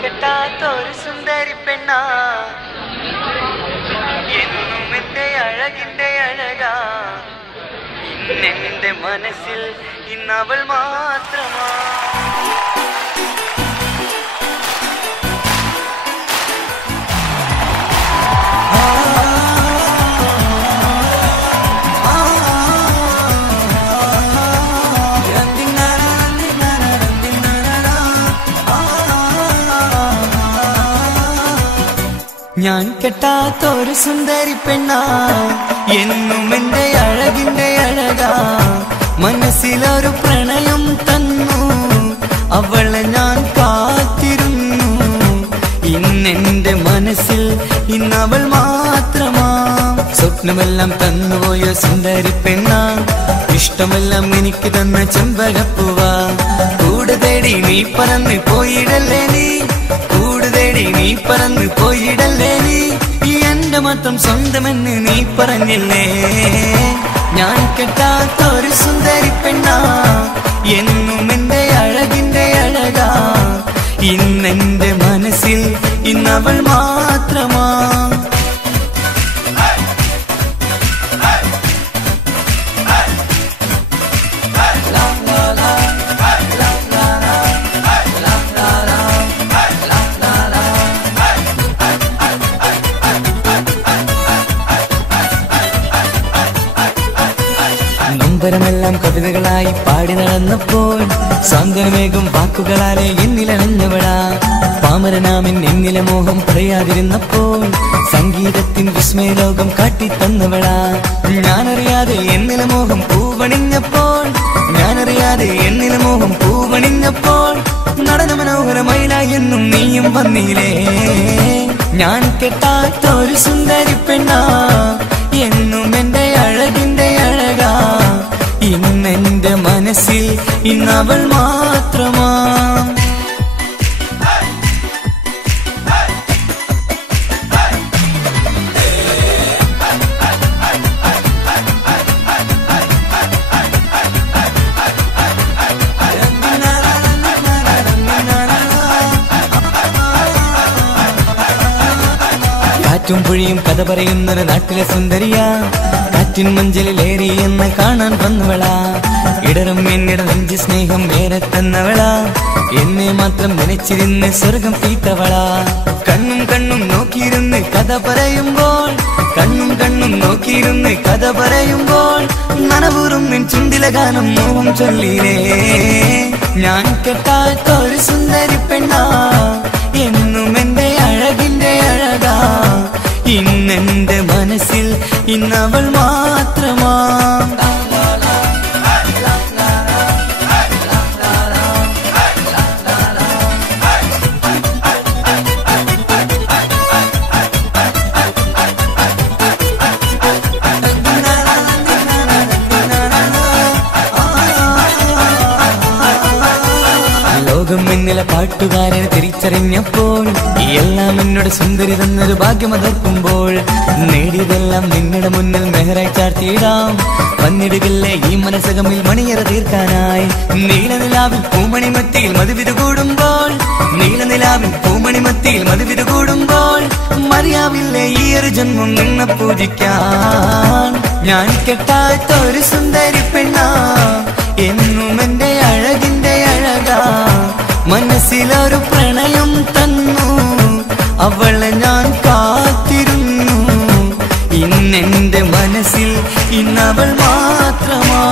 കെട്ടാത്തൊരു സുന്ദരി പെണ്ണാ എന്നും എന്റെ അഴകിന്റെ അഴകാ ഇന്നെന്റെ മനസ്സിൽ ഇന്നവൾ മാത്രമാ ഞാൻ കെട്ടാത്തൊരു സുന്ദരി പെണ്ണാ എന്നും എന്റെ അഴകിന്റെ അഴകാ മനസ്സിലൊരു പ്രണയം തന്നു അവളെ ഞാൻ കാത്തിരുന്നു ഇന്നെന്റെ മനസ്സിൽ ഇന്നവൾ മാത്രമാ സ്വപ്നമെല്ലാം തന്നുപോയ സുന്ദരി പെണ്ണാ ഇഷ്ടമെല്ലാം എനിക്ക് തന്ന ചെമ്പകപ്പൂവാ കൂടെ തേടി നീ പറന്ന് പോയിടല്ലേ നീ പറന്ന് പോയിടല്ലേ നീ എന്റെ മാത്രം സ്വന്തമെന്ന് നീ പറഞ്ഞില്ലേ ഞാൻ കെട്ടാത്തൊരു സുന്ദരി പെണ്ണാ എന്നും എന്റെ അഴകിന്റെ അഴകാ ഇന്നെന്റെ മനസ്സിൽ ഇന്നവൾ മാത്രമാ നൊമ്പരമെല്ലാം കവിതകളായി പാടി നടന്നപ്പോൾ സാന്ത്വനമേകും വാക്കുകളാലെ എന്നിലണഞ്ഞവളാ പാമരനാമൻ എന്നിലെ മോഹം പറയാതിരുന്നപ്പോൾ സംഗീതത്തിൻ വിസ്മയലോകം കാട്ടിത്തന്നവളാ ഞാനറിയാതെ എന്നിലെ മോഹം പൂവണിഞ്ഞപ്പോൾ നടന മനോഹരമയിലായി എന്നും നീയും വന്നില്ലേ ഞാൻ കെട്ടാത്തൊരു സുന്ദരി പെണ്ണാ എന്നും എന്റെ അഴകിന്റെ അഴകാ ഇന്നെന്റെ മനസ്സിൽ ഇന്നവൾ മാത്രമാ കാറ്റും പുഴയും കഥ പറയുന്നൊരു നാട്ടിലെ സുന്ദരിയാ കാറ്റിൻ മഞ്ചലിലേറി എന്ന് കാണാൻ വന്നവളാ ഇടറും എന്നിട നെഞ്ച് സ്നേഹം ഏറെ തന്നവളാ എന്നെ മാത്രം നനച്ചിരുന്ന് സ്വർഗം തീത്തവളാ കണ്ണും നോക്കിയിരുന്ന് കഥ പറയുമ്പോൾ നനവൂറും നിൻ ചുണ്ടിലെ ഗാനം മോഹം ചൊല്ലിലേ ഞാൻ കെട്ടാത്തൊരു സുന്ദരി പെണ്ണാ എന്നും എന്റെ അഴകിന്റെ അഴകാ ഇന്നെന്റെ മനസ്സിൽ ഇന്നവൾ മാത്രമാ ലോകം എന്നിലെ പാട്ടുകാരനെ തിരിച്ചറിഞ്ഞപ്പോൾ എല്ലാം എന്നോട് സുന്ദരി തന്നൊരു ഭാഗ്യമതർക്കുമ്പോൾ നേടിയതെല്ലാം നിങ്ങളുടെ മുന്നിൽ മെഹറായി ചാർത്തിയിടാം വന്നിടുകില്ലേ ഈ മനസ്സകമിൽ മണിയറ തീർക്കാനായി നീലനിലാവിൽ പൂമണിമത്തിയിൽ മധുവിതുകൂടുമ്പോൾ മറിയാവില്ലേ ഈ ഒരു ജന്മം നിന്നെ പൂജിക്കാൻ ഞാൻ കെട്ടാത്തൊരു സുന്ദരി പെണ്ണാ എന്നും എന്റെ അഴകിന്റെ അഴകാ മനസ്സിലൊരു പ്രണയം തന്നു അവളെ ഞാൻ കാത്തിരുന്നു ഇന്നെന്റെ മനസ്സിൽ ഇന്നവൾ മാത്രമാ